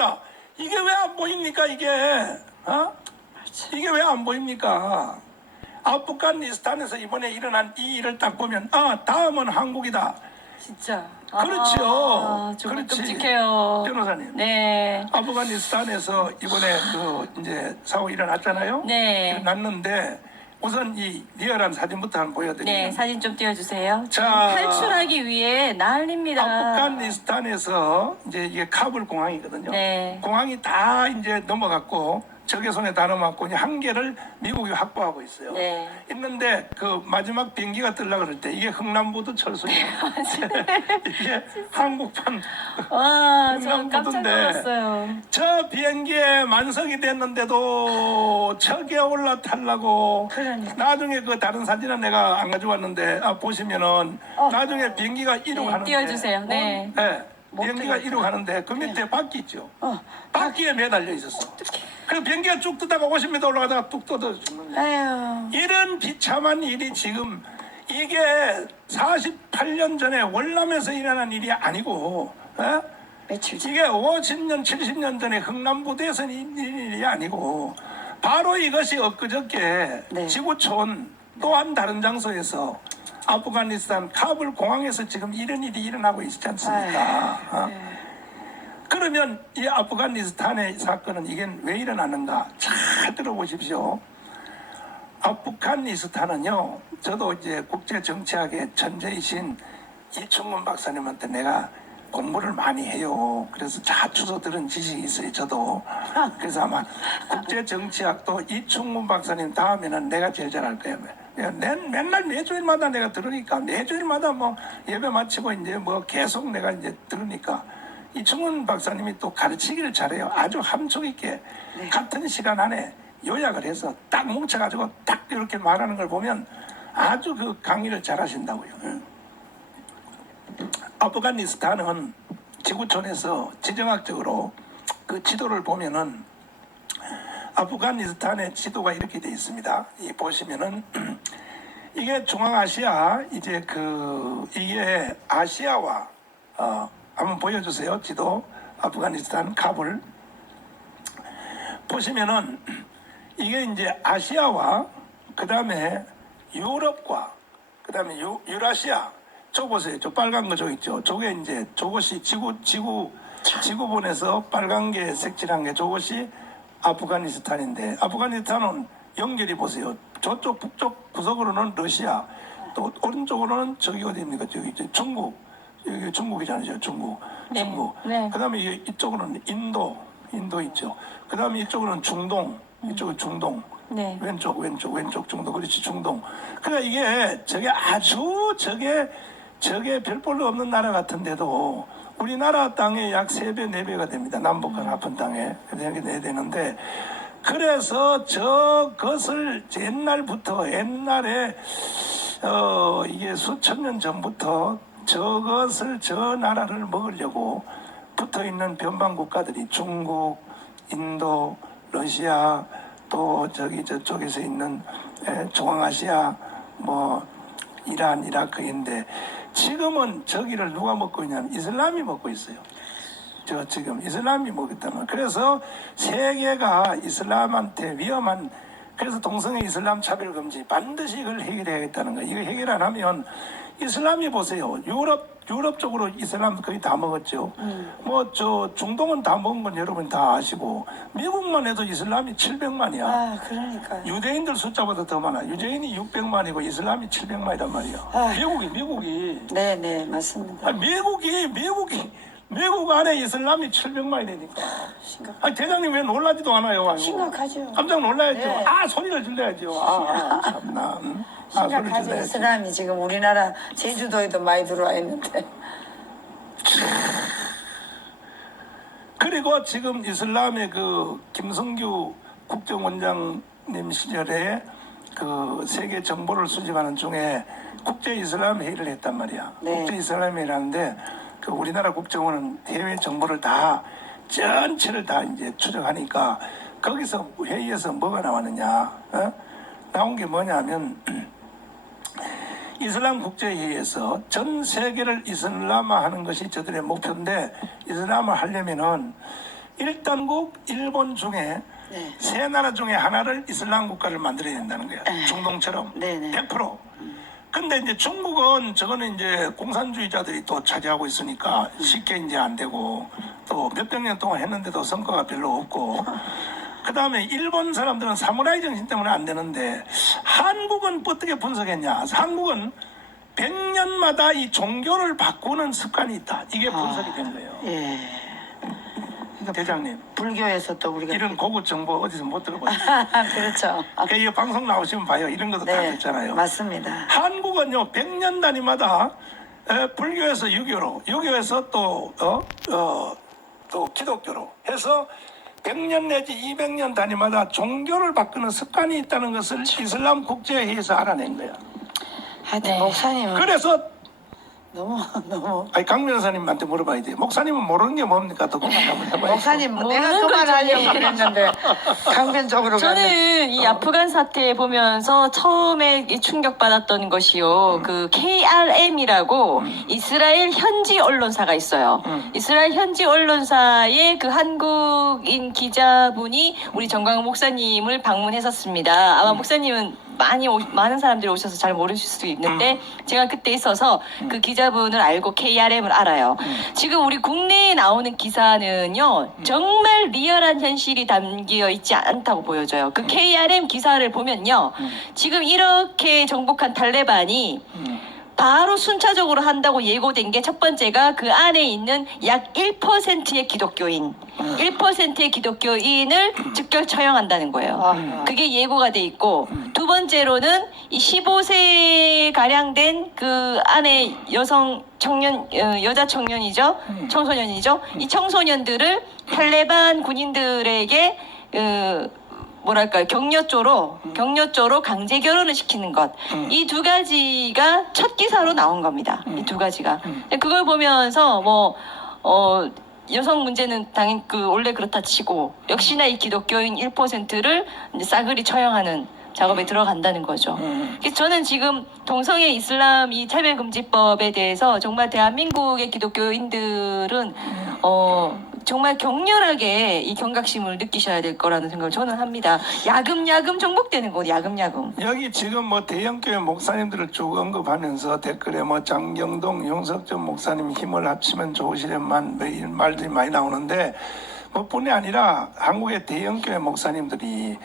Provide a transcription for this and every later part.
한국이다. 이게 왜 안 보입니까 이게? 어? 이게 왜 안 보입니까? 아프가니스탄에서 이번에 일어난 이 일을 딱 보면 아 다음은 한국이다. 진짜. 그렇죠. 아, 정말 그렇지. 끔찍해요. 변호사님. 네. 아프가니스탄에서 이번에 그 이제 사고 일어났잖아요. 네. 일어났는데 우선 이 리얼한 사진부터 한번 보여드리면 네, 사진 좀 띄워주세요. 자. 탈출하기 위해 난립니다. 아프가니스탄에서 이제 이게 카불 공항이거든요. 네. 공항이 다 이제 넘어갔고 적의 손에 다 넘어갔고 이제 한 개를 미국이 확보하고 있어요. 네. 있는데 그 마지막 비행기가 뜨려 그럴 때 이게 흥남부두 철수예요. 이게 한국판 와, 저 깜짝 흥남부두인데 놀랐어요. 저 비행기에 만석이 됐는데도 저기에 올라타려고 그러니까. 나중에 그 다른 사진은 내가 안 가져왔는데 아, 보시면은 나중에 비행기가 이륙하는데 띄워주세요. 네. 네. 못 비행기가 들어갔다. 이륙하는데 그 밑에 바퀴 있죠. 어. 바퀴에 매달려 있었어. 그 비행기가 쭉 뜨다가 50m 올라가다가 뚝 떠져 죽는 거야. 아유. 이런 비참한 일이 지금 이게 48년 전에 월남에서 일어난 일이 아니고 어? 며칠 전. 이게 50년, 70년 전에 흥남부두에서 있는 일이 아니고 바로 이것이 엊그저께 네. 지구촌 또 한 다른 장소에서 아프가니스탄 카불 공항에서 지금 이런 일이 일어나고 있지 않습니까? 어? 네. 그러면 이 아프가니스탄의 사건은 이게 왜 일어나는가? 잘 들어보십시오. 아프가니스탄은요, 저도 이제 국제 정치학의 천재이신 이충문 박사님한테 내가 공부를 많이 해요. 그래서 자주서 들은 지식이 있어요, 저도. 그래서 아마 국제 정치학도 이충문 박사님 다음에는 내가 제일 잘할 거예요. 맨, 맨날 매주일마다 내가 들으니까 매주일마다 뭐 예배 마치고 이제 뭐 계속 내가 이제 들으니까 이충문 박사님이 또 가르치기를 잘해요. 아주 함축 있게 같은 시간 안에 요약을 해서 딱 뭉쳐가지고 딱 이렇게 말하는 걸 보면 아주 그 강의를 잘하신다고요. 예. 아프가니스탄은 지구촌에서 지정학적으로 그 지도를 보면은 아프가니스탄의 지도가 이렇게 돼 있습니다. 이 보시면은 이게 중앙아시아 이제 그 이게 아시아와 어 한번 보여주세요. 지도. 아프가니스탄 카불. 보시면은 이게 이제 아시아와 그 다음에 유럽과 그 다음에 유라시아. 저 보세요. 저 빨간 거 저 있죠? 저게 이제 저것이 지구 지구 지구본에서 빨간 게 색칠한 게 저것이 아프가니스탄인데 아프가니스탄은 연결이 보세요. 저쪽 북쪽 구석으로는 러시아 또 오른쪽으로는 저기 어디입니까? 저기 이제 중국. 여기 중국이잖아요. 중국. 네. 중국. 네. 그다음에 이- 이쪽으로는 인도 인도 있죠. 그다음에 이쪽으로는 중동 이쪽은 중동. 네. 왼쪽 왼쪽 왼쪽 중동. 그렇지 중동. 그러니까 이게 저게 아주 저게 저게 별볼로 없는 나라 같은데도 우리나라 땅에 약세배네 배가 됩니다. 남북한 합한 땅에. 이렇게 내야 되는데 그래서 저것을 옛날부터 옛날에 어 이게 수천 년 전부터 저것을 저 나라를 먹으려고 붙어 있는 변방 국가들이 중국, 인도, 러시아 또 저기 저쪽에서 있는 에, 중앙아시아 뭐 이란, 이라크인데 지금은 저기를 누가 먹고 있냐면 이슬람이 먹고 있어요. 저 지금 이슬람이 먹겠다는 그래서 세계가 이슬람한테 위험한 그래서 동성애 이슬람 차별 금지 반드시 이걸 해결해야겠다는 거. 이거 해결 안 하면 이슬람이 보세요. 유럽 유럽 쪽으로 이슬람 거의 다 먹었죠. 뭐저 중동은 다 먹은 건 여러분 다 아시고 미국만 해도 이슬람이 700만이야. 아, 그러니까요. 유대인들 숫자보다 더 많아. 유대인이 600만이고 이슬람이 700만이란 말이야. 아. 미국이 미국이 네, 네, 맞습니다. 아니, 미국이 미국이 미국 안에 이슬람이 700만이 되니까. 심각, 아니 대장님 왜 놀라지도 않아요? 아이고. 심각하죠. 깜짝 놀라야죠. 네. 아 소리를 질러야죠. 아, 아 참나. 음. 아 소리를 심각하죠. 질러야지. 이슬람이 지금 우리나라 제주도에도 많이 들어와 있는데. 그리고 지금 이슬람의 그 김성규 국정원장님 시절에 그 세계 정보를 수집하는 중에 국제 이슬람 회의를 했단 말이야. 네. 국제 이슬람 회의를 하는데 그 우리나라 국정원은 해외 정보를 다 전체를 다 이제 추적하니까 거기서 회의에서 뭐가 나왔느냐? 어? 나온 게 뭐냐면 이슬람 국제회의에서 전 세계를 이슬람화하는 것이 저들의 목표인데 이슬람을 하려면은 일단국 일본 중에 네. 세 나라 중에 하나를 이슬람 국가를 만들어야 된다는 거야. 네. 중동처럼 네 네. 100%. 근데 이제 중국은 저거는 이제 공산주의자들이 또 차지하고 있으니까 쉽게 이제 안 되고 또 몇백 년 동안 했는데도 성과가 별로 없고 그 다음에 일본 사람들은 사무라이 정신 때문에 안 되는데 한국은 어떻게 분석했냐? 한국은 100년마다 이 종교를 바꾸는 습관이 있다. 이게 분석이 된 거예요. 예. 그러니까 대장님, 불교에서 또 우리가 이런 고급 정보 어디서 못 들어봤어요. 그렇죠. 그러니까 이 방송 나오시면 봐요. 이런 것도 다 네, 됐잖아요. 맞습니다. 한국은요 100년 단위마다 에, 불교에서 유교로, 유교에서 또 어, 어, 또 기독교로 해서 100년 내지 200년 단위마다 종교를 바꾸는 습관이 있다는 것을 이슬람 국제회의에서 알아낸 거야. 하여튼 네. 목사님은 그래서 너무 너무 아니 강 변호사님한테 물어봐야 돼. 목사님은 모르는 게 뭡니까? 또 그만 한번 해봐요. 목사님 내가 모르는 그만하려고. 그랬는데 강변적으로 가네. 저는 이 아프간 사태 보면서 처음에 이 충격받았던 것이요. 그 KRM이라고 이스라엘 현지 언론사가 있어요. 음. 이스라엘 현지 언론사의 그 한국인 기자분이 우리 정광훈 목사님을 방문했었습니다. 아마 목사님은 많이 오- 많은 사람들이 오셔서 잘 모르실 수도 있는데 제가 그때 있어서 그 기자분을 알고 KRM을 알아요. 지금 우리 국내에 나오는 기사는요 정말 리얼한 현실이 담겨 있지 않다고 보여져요. 그 KRM 기사를 보면요 지금 이렇게 정복한 탈레반이 음. 바로 순차적으로 한다고 예고된 게 첫 번째가 그 안에 있는 약 1%의 기독교인, 1%의 기독교인을 즉결 처형한다는 거예요. 아, 그게 예고가 돼 있고 두 번째로는 이 15세 가량 된 그 안에 여성 청년 어, 여자 청년이죠? 청소년이죠? 이 청소년들을 탈레반 군인들에게 그 뭐랄까요 격려조로 격려조로 강제 결혼을 시키는 것. 이 두 가지가 첫 기사로 나온 겁니다. 이 두 가지가. 근데 그걸 보면서 뭐어 여성 문제는 당연 그 원래 그렇다 치고 역시나 이 기독교인 1%를 이제 싸그리 처형하는 작업에 들어간다는 거죠. 음. 그래서 저는 지금 동성애 이슬람 이 차별금지법에 대해서 정말 대한민국의 기독교인들은 어 정말 격렬하게 이 경각심을 느끼셔야 될 거라는 생각을 저는 합니다. 야금야금 정복되는 곳, 야금야금. 여기 지금 뭐 대형교회 목사님들을 쭉 언급하면서 댓글에 뭐 장경동, 용석전 목사님 힘을 합치면 좋으시련만 뭐 말들이 많이 나오는데 뭐 뿐이 아니라 한국의 대형교회 목사님들이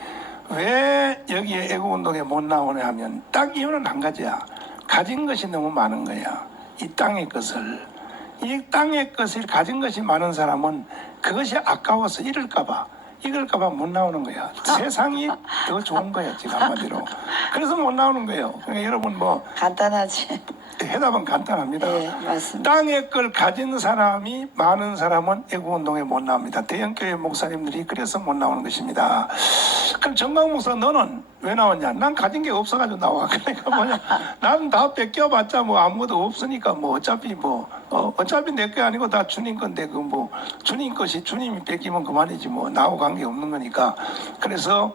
왜 여기에 애국운동에 못 나오냐 하면 딱 이유는 한 가지야. 가진 것이 너무 많은 거야. 이 땅의 것을. 이 땅의 것을 가진 것이 많은 사람은 그것이 아까워서 잃을까봐 잃을까봐 못 나오는 거야. 세상이 더 좋은 거야 지금 한마디로. 그래서 못 나오는 거예요. 그러니까 여러분 뭐 간단하지. 해답은 간단합니다. 네. 땅의 걸 가진 사람이 많은 사람은 애국운동에 못 나옵니다. 대형교회 목사님들이 그래서 못 나오는 것입니다. 그럼 정강 목사 너는 왜 나왔냐? 난 가진 게 없어가지고 나와. 그러니까 뭐냐? 난 다 뺏겨봤자 뭐 아무것도 없으니까 뭐 어차피 뭐 어, 어차피 내 게 아니고 다 주님 건데 그 뭐 주님 것이 주님이 뺏기면 그만이지 뭐 나하고 관계 없는 거니까 그래서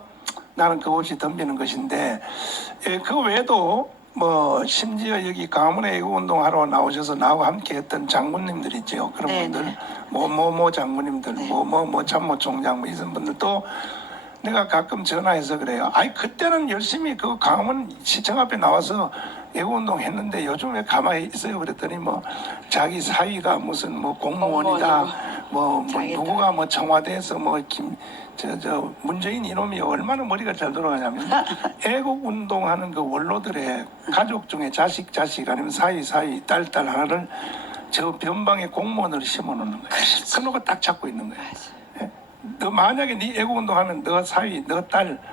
나는 그거 없이 덤비는 것인데 예, 그 외에도 뭐 심지어 여기 강화문에 애국 운동 하러 나오셔서 나하고 함께 했던 장군님들 있죠 그런 네, 분들 네. 뭐뭐뭐 장군님들 네. 뭐뭐뭐 참모총장 뭐 이런 분들도 내가 가끔 전화해서 그래요. 아이 그때는 열심히 그 강화문 시청 앞에 나와서 애국운동 했는데 요즘 왜 가만히 있어요? 그랬더니 뭐 자기 사위가 무슨 뭐 공무원이다. 뭐, 뭐. 누구가 뭐 청와대에서 뭐 김 저 저 문재인 이놈이 얼마나 머리가 잘 돌아가냐면 애국 운동하는 그 원로들의 가족 중에 자식 자식 아니면 사위 사위 딸딸 하나를 저 변방에 공무원을 심어 놓는 거야. 그놈가 딱 잡고 있는 거야. 예? 너 만약에 네 애국 운동하면 너 사위 너 딸